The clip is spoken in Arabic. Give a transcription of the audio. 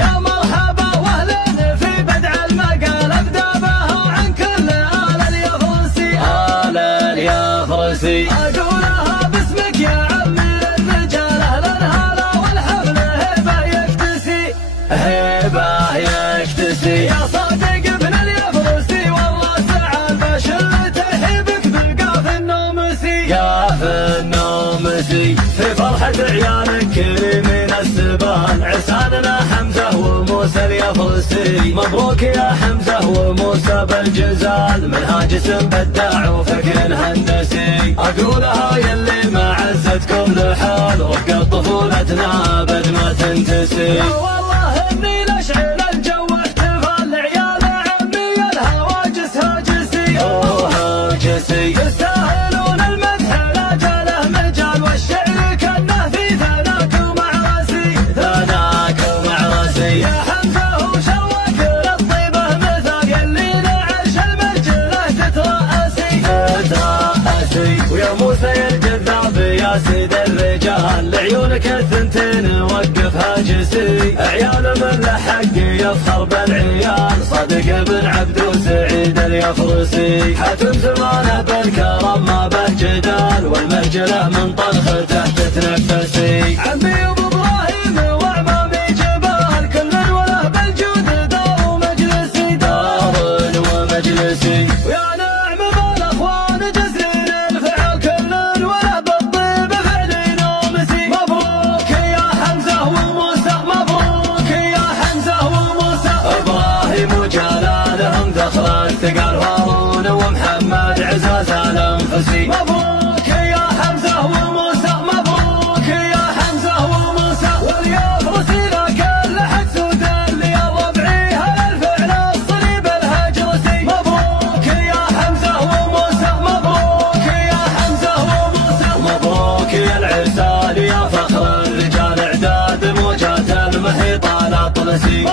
يا مرحبا واهلا في بدع المقال ابدا بها عن كل آل اليفرسي. آل اليفرسي اقولها باسمك يا عمي الرجال اهلا هلا والحفل هبه يكتسي. هبه يكتسي يا صادق ابن اليفرسي والله سعد بشر ترحيبك بالقاف النومسي. قاف النومسي في فرحة عيالك كريمين السبان عساننا حمزة وموسى اليفرسي. مبروك يا حمزة وموسى بالجزال من هاجس بدع وفكر هندسي. اقولها يلي ما عزتكم لحال رفقة طفولتنا ابد ما تنتسي. والله اني لاشعل الجو احتفال عيال عمي الهواجس هاجسي. هاجسي تستاهلون المدح لا جاله مجال والشعر كانه في ثناك ومع راسي. ثناك ومع راسي يا حمزة وشوك للطيبة مثال يلي لعرش المرجله تترأسي. تترأسي ويا موسى يا الجذاب يا سيد الرجال لعيونك الثنتين وقف هاجسي. عيال من له حق يفخر بالعيال صادق بن عبد وسعيد اليفرسي. حاتم زمانه بالكرم ما به جدال والمرجله من طلخته تتنفسي. عمي ابو ابراهيم وعمامي جبال كل وله بالجود دار ومجلسي. دار ومجلسي ويا نعم بالاخوان جزرين الفعل كل وله بالطيب فعل نومسي. مبروك يا حمزه وموسى مبروك يا حمزه وموسى. ابراهيم وجلالهم ذخر الثقال هارون ومحمد عزاز الانفسي. مبروك يا حمزه وموسى مبروك يا حمزه وموسى. واليفرسي ذاك اللحد سود اللي الربعي هالفعل الصليب الهجرسي. مبروك يا حمزه وموسى مبروك يا حمزه وموسى. مبروك يا العسال يا فخر الرجال اعداد موجات المحيط الاطلسي.